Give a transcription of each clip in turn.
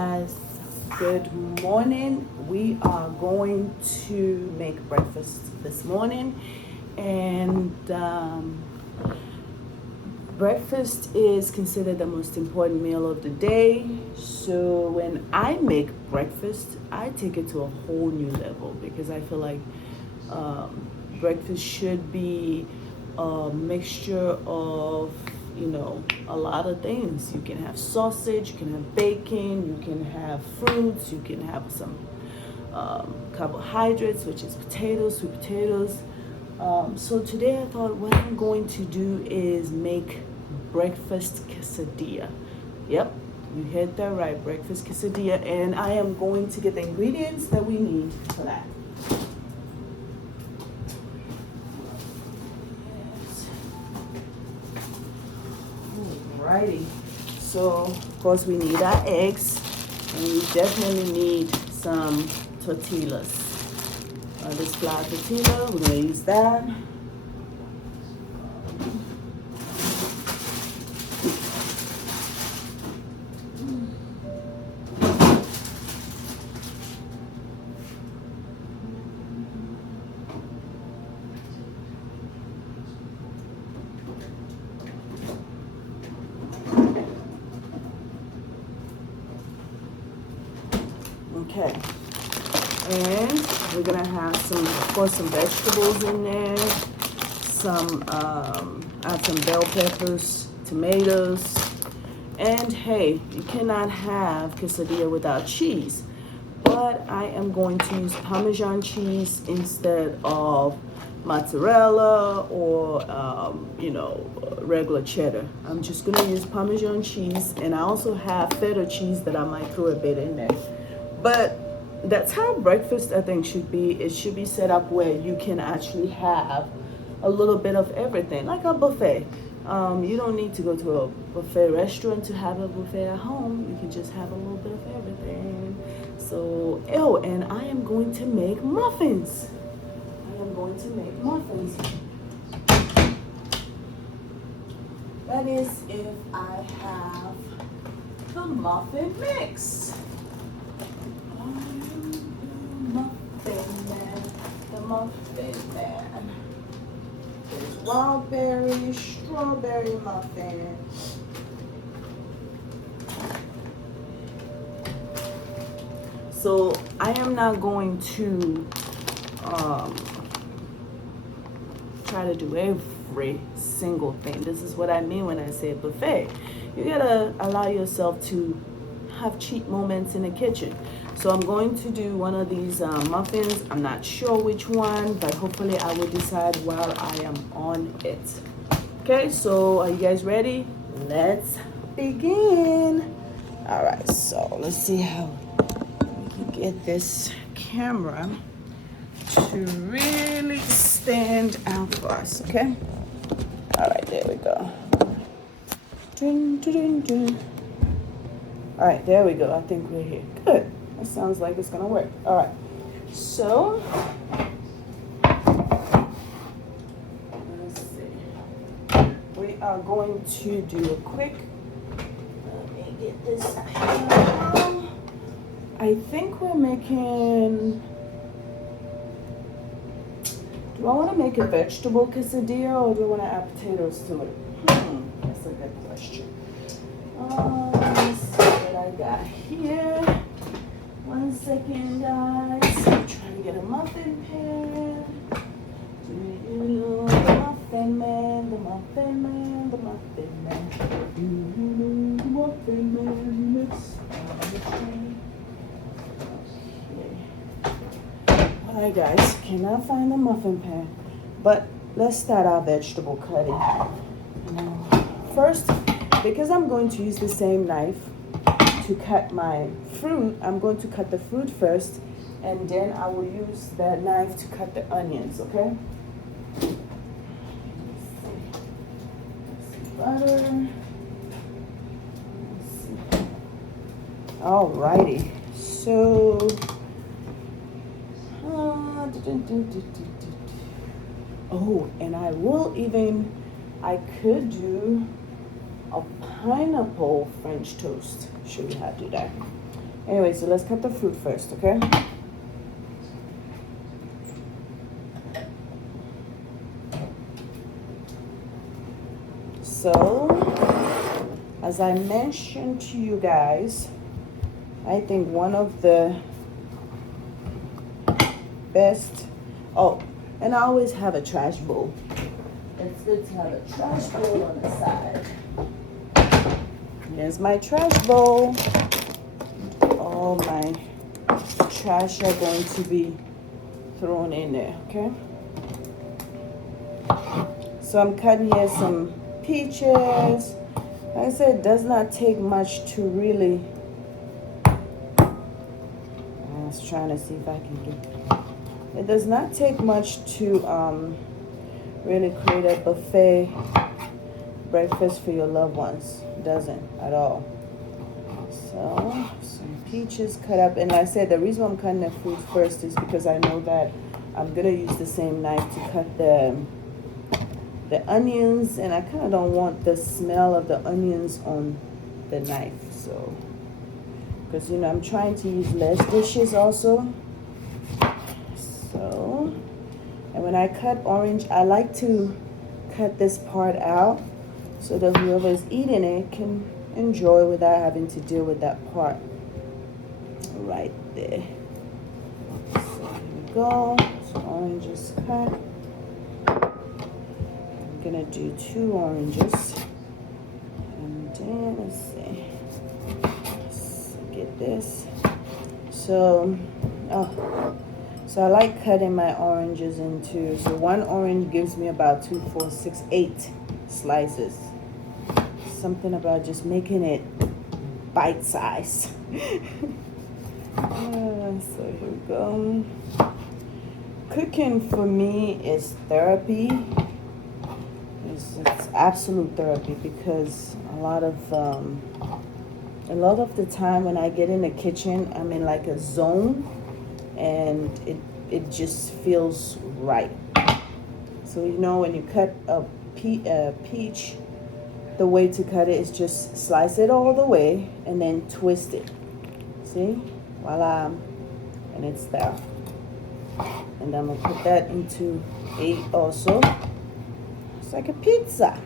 Guys, good morning. We are going to make breakfast this morning, and breakfast is considered the most important meal of the day. So when I make breakfast, I take it to a whole new level because I feel like breakfast should be a mixture of a lot of things. You can have sausage, you can have bacon, you can have fruits, you can have some carbohydrates, which is potatoes, sweet potatoes. So today I thought what I'm going to do is make breakfast quesadilla. Yep, you heard that right, breakfast quesadilla. And I am going to get the ingredients that we need for that. Alrighty, so of course we need our eggs, and we definitely need some tortillas. This flour tortilla, we're gonna use that. Okay, and we're gonna have of course, some vegetables in there. Add some bell peppers, tomatoes, and hey, you cannot have quesadilla without cheese. But I am going to use Parmesan cheese instead of mozzarella or regular cheddar. I'm just gonna use Parmesan cheese, and I also have feta cheese that I might throw a bit in there. But that's how breakfast, I think, should be. It should be set up where you can actually have a little bit of everything, like a buffet. You don't need to go to a buffet restaurant to have a buffet at home. You can just have a little bit of everything. So, and I am going to make muffins. That is if I have the muffin mix. The muffin man. There's wild berry, strawberry muffin. So I am not going to try to do every single thing. This is what I mean when I say buffet. You gotta allow yourself to have cheat moments in the kitchen. So I'm going to do one of these muffins. I'm not sure which one, but hopefully I will decide while I am on it. Okay, so are you guys ready? Let's begin. All right, so let's see how we can get this camera to really stand out for us, okay? All right, there we go. Dun, dun, dun, dun. All right, there we go. I think we're here. Good. That sounds like it's gonna work. All right. So let's see. We are going to do a quick. Let me get this out. I think we're making. Do I want to make a vegetable quesadilla or do I want to add potatoes to it? That's a good question. Let's see what I got here. 1 second, guys. I'm trying to get a muffin pan. The muffin man, the muffin man, the muffin man. The muffin man mix. Okay. Alright, guys. Cannot find the muffin pan. But let's start our vegetable cutting. First, because I'm going to use the same knife to cut my fruit, I'm going to cut the fruit first, and then I will use that knife to cut the onions, okay? Butter. Alrighty, so and I could do a pineapple French toast. Should we have to do that? Anyway, so let's cut the fruit first, okay? So, as I mentioned to you guys, I think one of the best, oh, and I always have a trash bowl. It's good to have a trash bowl on the side. Here's my trash bowl. All my trash are going to be thrown in there, okay? So I'm cutting here some peaches. Like I said, it does not take much to really, I was trying to see if I can get, it does not take much to really create a buffet breakfast for your loved ones. It doesn't at all. So some peaches cut up, and like I said, the reason I'm cutting the fruit first is because I know that I'm gonna use the same knife to cut the onions, and I kind of don't want the smell of the onions on the knife. So, because I'm trying to use less dishes also. So, and when I cut orange, I like to cut this part out so that whoever's eating it can enjoy without having to deal with that part right there. So here we go. So orange is cut. I'm gonna do 2 oranges, and then let's get this. So so I like cutting my oranges into, so 1 orange gives me about 2, 4, 6, 8 slices. Something about just making it bite size. So here we go. Cooking for me is therapy. It's absolute therapy, because a lot of the time when I get in the kitchen, I'm in like a zone, and it just feels right. So when you cut a peach, the way to cut it is just slice it all the way and then twist it. See? Voila. And it's there. And I'm gonna put that into 8 also. It's like a pizza.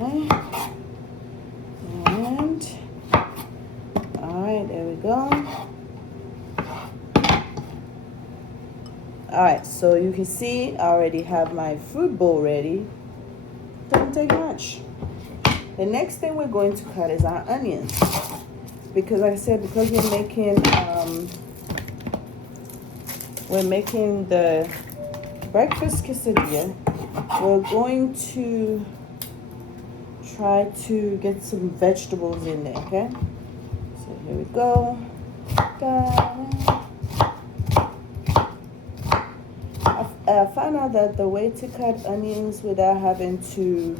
And alright, there we go. Alright, so you can see I already have my fruit bowl ready. Doesn't take much. The next thing we're going to cut is our onions. Because like I said, because we're making the breakfast quesadilla, we're going to try to get some vegetables in there, okay? So here we go. I found out that the way to cut onions without having to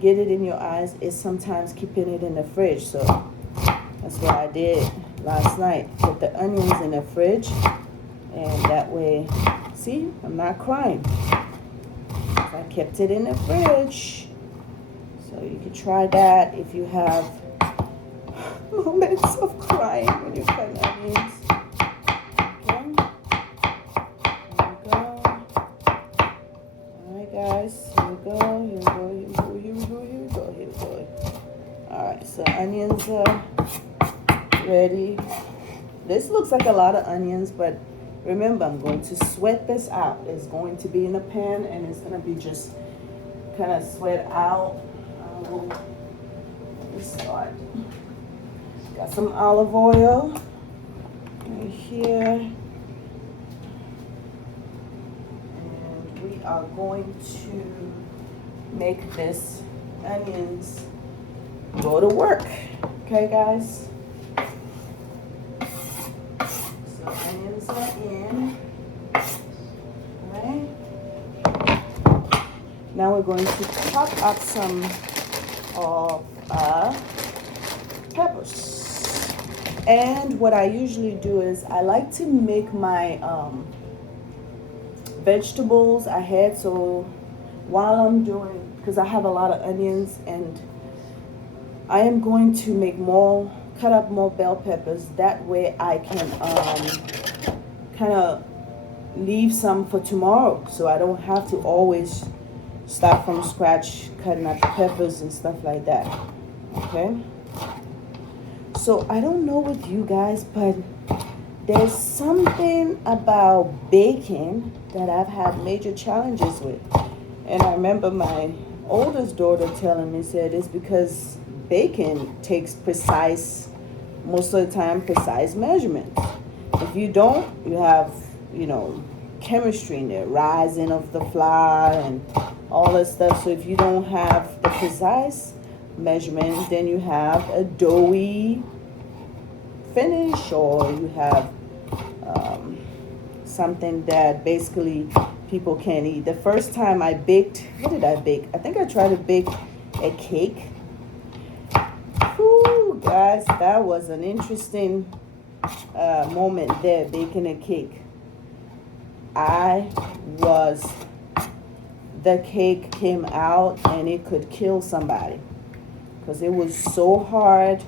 get it in your eyes is sometimes keeping it in the fridge. So that's what I did last night. Put the onions in the fridge, and that way, see, I'm not crying. I kept it in the fridge. So you can try that if you have moments of crying when you cut onions. Guys, here we go. Alright, so onions are ready. This looks like a lot of onions, but remember, I'm going to sweat this out. It's going to be in a pan, and it's going to be just kind of sweat out. Let's start. Got some olive oil right here. We are going to make this onions go to work. Okay, guys? So onions are in. Alright. Now we're going to chop up some of peppers. And what I usually do is I like to make my vegetables ahead, so while I'm doing, because I have a lot of onions, and I am going to make more cut up more bell peppers. That way I can kind of leave some for tomorrow, so I don't have to always start from scratch cutting up the peppers and stuff like that. Okay, so I don't know with you guys, but there's something about baking that I've had major challenges with. And I remember my oldest daughter telling me, said it's because baking takes precise, most of the time, precise measurements. If you don't, you have, chemistry in there, rising of the flour and all that stuff. So if you don't have the precise measurement, then you have a doughy finish, or you have something that basically people can't eat. The first time I baked, what did I bake? I think I tried to bake a cake. Whew, guys, that was an interesting moment there, baking a cake. The cake came out and it could kill somebody because it was so hard.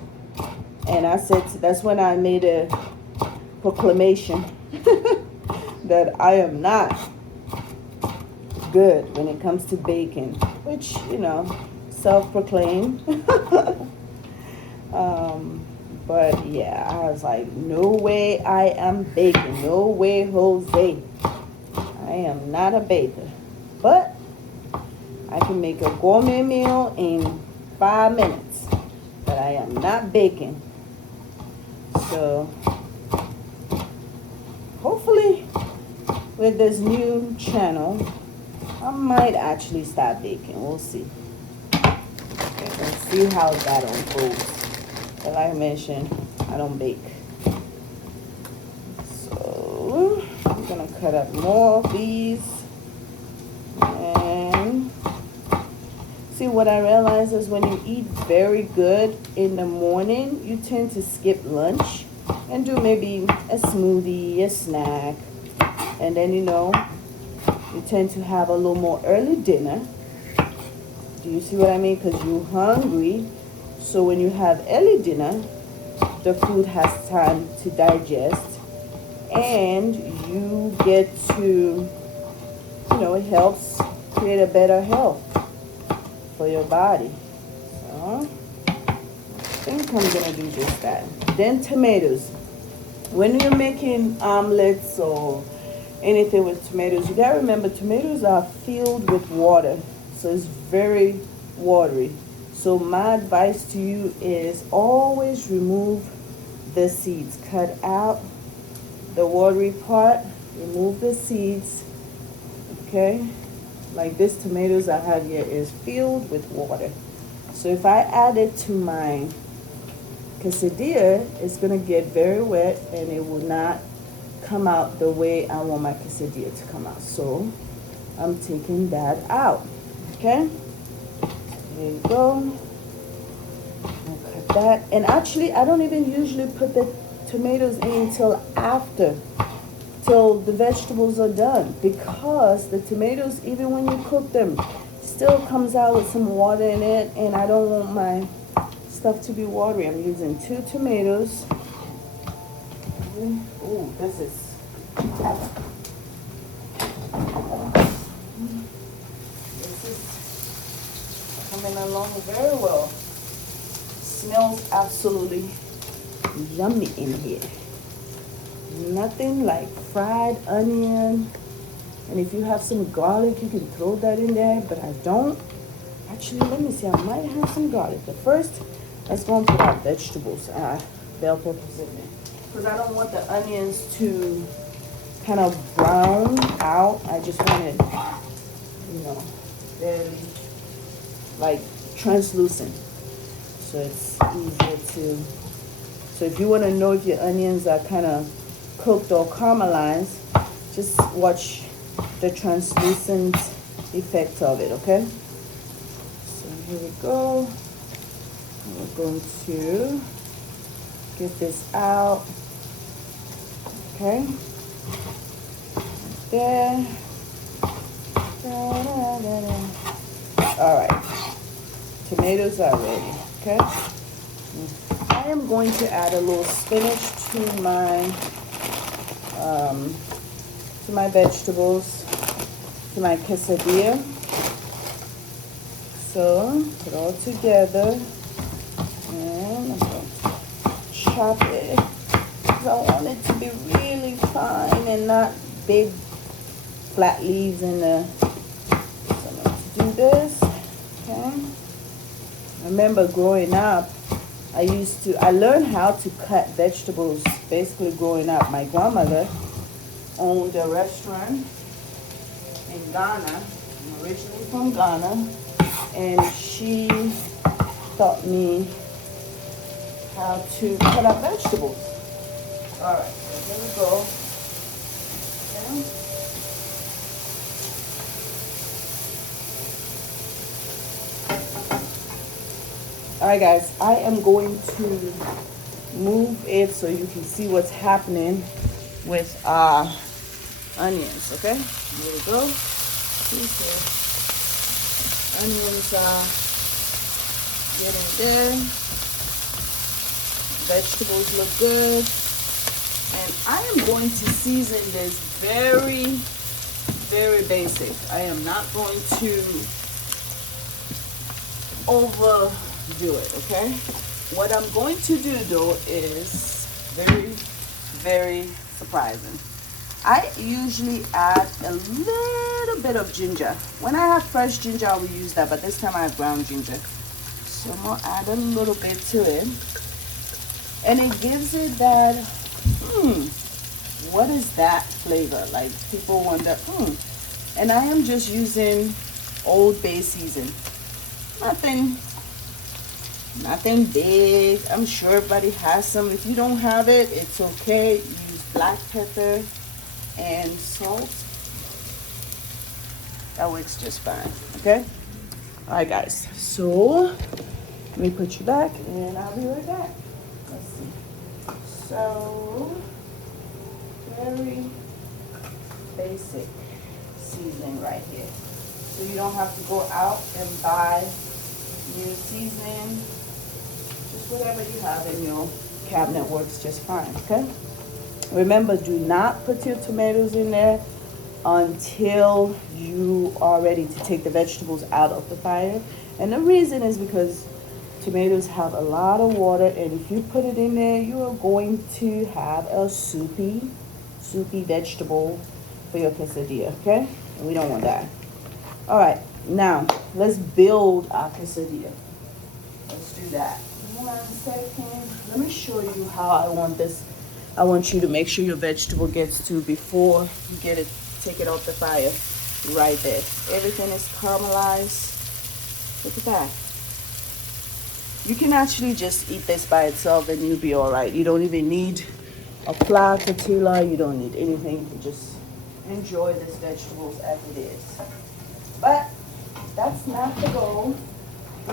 And I said, that's when I made a proclamation that I am not good when it comes to baking, which, self-proclaimed. But yeah, I was like, no way I am baking. No way, Jose. I am not a baker. But I can make a gourmet meal in 5 minutes. But I am not baking. So hopefully with this new channel, I might actually start baking. We'll see. Okay, let's see how that unfolds. But like I mentioned, I don't bake. So I'm gonna cut up more of these. And see, what I realize is when you eat very good in the morning, you tend to skip lunch and do maybe a smoothie, a snack, and then you tend to have a little more early dinner. Do you see what I mean? Because you're hungry. So when you have early dinner, the food has time to digest, and you get to, it helps create a better health for your body. So I think I'm gonna do just that. Then tomatoes. When you're making omelets or anything with tomatoes, you gotta remember tomatoes are filled with water, so it's very watery. So my advice to you is always remove the seeds. Cut out the watery part, remove the seeds. Okay, like this tomatoes I have here is filled with water. So if I add it to my quesadilla, it's gonna get very wet and it will not come out the way I want my quesadilla to come out. So I'm taking that out. Okay, there you go. I'll cut that. And actually, I don't even usually put the tomatoes in till the vegetables are done, because the tomatoes, even when you cook them, still comes out with some water in it, and I don't want my stuff to be watery. I'm using 2 tomatoes. Ooh, this is coming along very well. Smells absolutely yummy in here. Nothing like fried onion. And if you have some garlic, you can throw that in there, but I don't. Actually, let me see, I might have some garlic. But first, let's go and put our vegetables, bell peppers in there. Because I don't want the onions to kind of brown out. I just want it, very, like, translucent. So it's easier to, so if you want to know if your onions are kind of cooked or caramelized, just watch the translucent effect of it, okay? So here we go. We're going to get this out, okay? There. All right. Tomatoes are ready, okay? I am going to add a little spinach to my vegetables, to my quesadilla. So put it all together, and I'm going to chop it because I want it to be really fine and not big flat leaves in the. So I'm going to do this. Okay. I remember growing up, I learned how to cut vegetables basically growing up. My grandmother owned a restaurant in Ghana. I'm originally from Ghana, and she taught me how to cut up vegetables. All right, so here we go. Okay. All right, guys, I am going to move it so you can see what's happening with our onions. Okay, here we go. Onions are getting there. Vegetables look good. And I am going to season this very, very basic. I am not going to overdo it, okay? What I'm going to do though is very, very surprising. I usually add a little bit of ginger. When I have fresh ginger, I will use that, but this time I have ground ginger. So I'm gonna add a little bit to it. And it gives it that, what is that flavor? Like people wonder, And I am just using Old Bay season. Nothing big. I'm sure everybody has some. If you don't have it, it's okay. Use black pepper and salt. That works just fine, okay? All right, guys. So let me put you back, and I'll be right back. Let's see. So very basic seasoning right here. So you don't have to go out and buy new seasoning. Just whatever you have in your cabinet works just fine, okay? Remember, do not put your tomatoes in there until you are ready to take the vegetables out of the fire. And the reason is because tomatoes have a lot of water, and if you put it in there, you are going to have a soupy vegetable for your quesadilla, okay? And we don't want that. All right, now let's build our quesadilla. Let's do that. Hold on a second. Let me show you how I want this. I want you to make sure your vegetable gets to before you take it off the fire. Right there. Everything is caramelized. Look at that. You can actually just eat this by itself and you'll be all right. You don't even need a flour tortilla. You don't need anything. You just enjoy this vegetables as it is. But that's not the goal.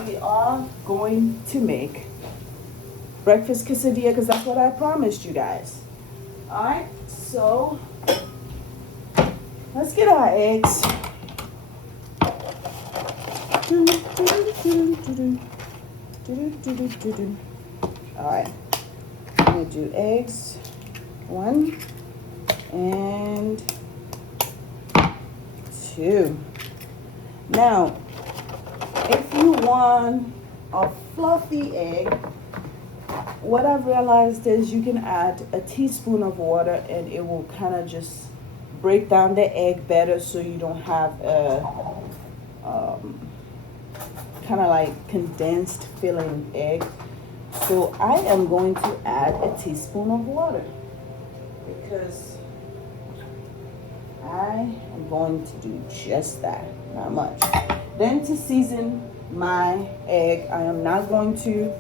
We are going to make breakfast quesadilla because that's what I promised you guys. All right, so let's get our eggs. All right, I'm gonna do eggs, 1 and 2. Now, if you want a fluffy egg, what I've realized is you can add a teaspoon of water and it will kind of just break down the egg better, so you don't have a kind of like condensed filling egg. So I am going to add a teaspoon of water because I am going to do just that, not much. Then to season my egg, I am not going to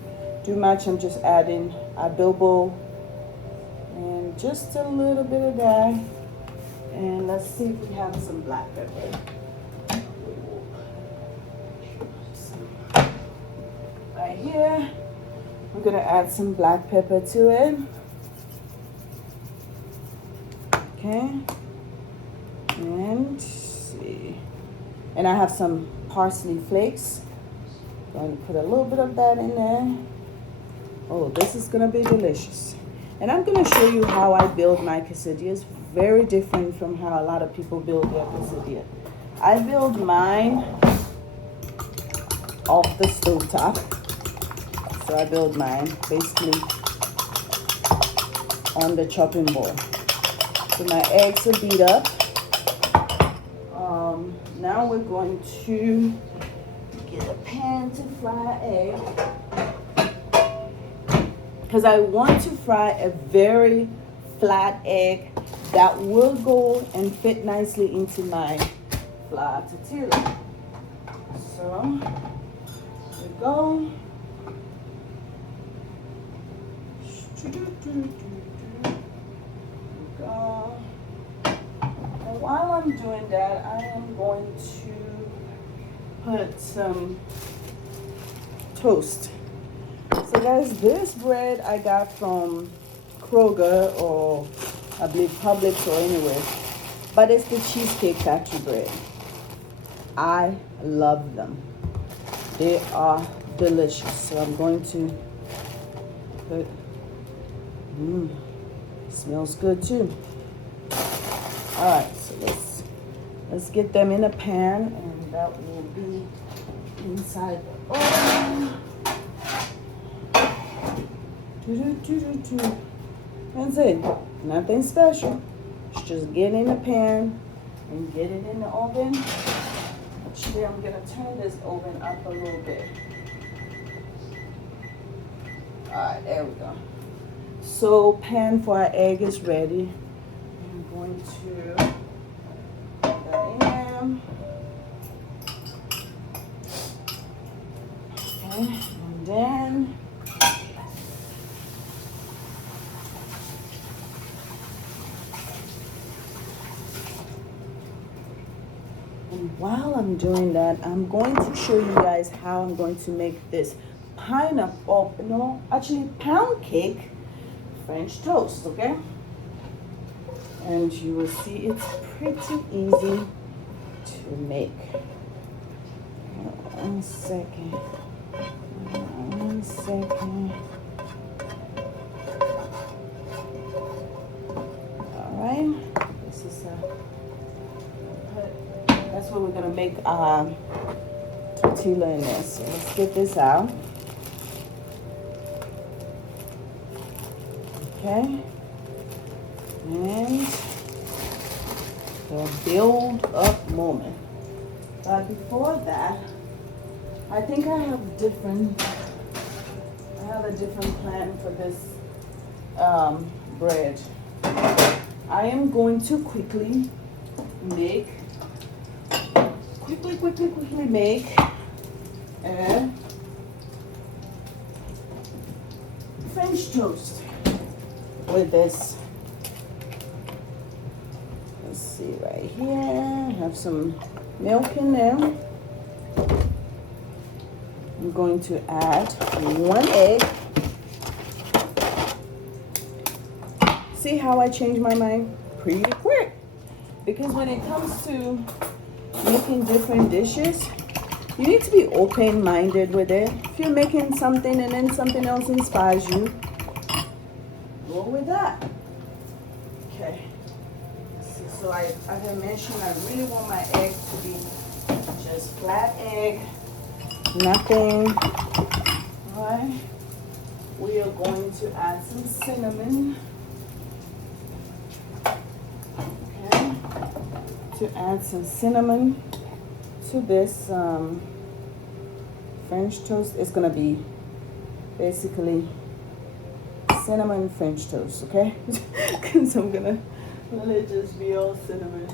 do much. I'm just adding adobo and just a little bit of that. And let's see if we have some black pepper. Right here, we're gonna add some black pepper to it. Okay, and let's see. And I have some parsley flakes. Going to put a little bit of that in there. Oh, this is gonna be delicious. And I'm gonna show you how I build my quesadillas. Very different from how a lot of people build their quesadilla. I build mine off the stove top. So I build mine basically on the chopping board. So my eggs are beat up. Now we're going to get a pan to fry egg, because I want to fry a very flat egg that will go and fit nicely into my flour tortilla. So here we go. Go. And while I'm doing that, I am going to put some toast. So guys, this bread I got from Kroger, or I believe Publix, or anywhere, but it's the Cheesecake Factory bread. I love them. They are delicious. So I'm going to put, smells good too. All right, so let's get them in a pan, and that will be inside the oven. That's it. Nothing special. It's just get in the pan and get it in the oven. Actually, I'm gonna turn this oven up a little bit. All right, there we go. So pan for our egg is ready. I'm going to put that in there. Okay, and then while I'm doing that, I'm going to show you guys how I'm going to make this pineapple, no, actually pound cake French toast, okay? And you will see it's pretty easy to make. One second. One second. All right. This is that's what we're gonna make tortilla in there. So let's get this out. Okay. And the build up moment. But before that, I think I have a different plan for this bread. I am going to quickly make a French toast with this. Let's see right here. I have some milk in there. I'm going to add 1 egg. See how I change my mind pretty quick? Because when it comes to making different dishes, you need to be open-minded with it. If you're making something and then something else inspires you, go with that. Okay. So as I mentioned, I really want my egg to be just flat egg, nothing. All right. We are going to add some cinnamon. Okay. To add some cinnamon to this French toast. It's gonna be basically cinnamon French toast, okay? Because I'm gonna let it just be all cinnamon.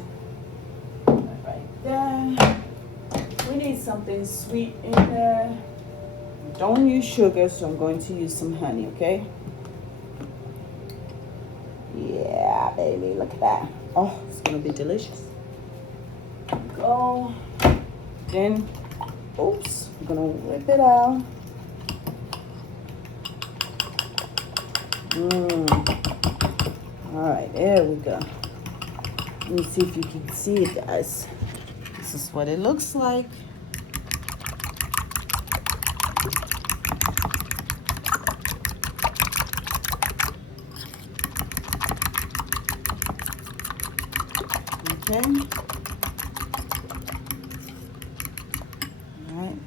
Right there. We need something sweet in there. Don't use sugar, so I'm going to use some honey, okay? Yeah, baby, look at that. Oh, it's gonna be delicious. Go. Then, oops, I'm gonna whip it out. All right, there we go. Let me see if you can see it, guys. This is what it looks like. Okay.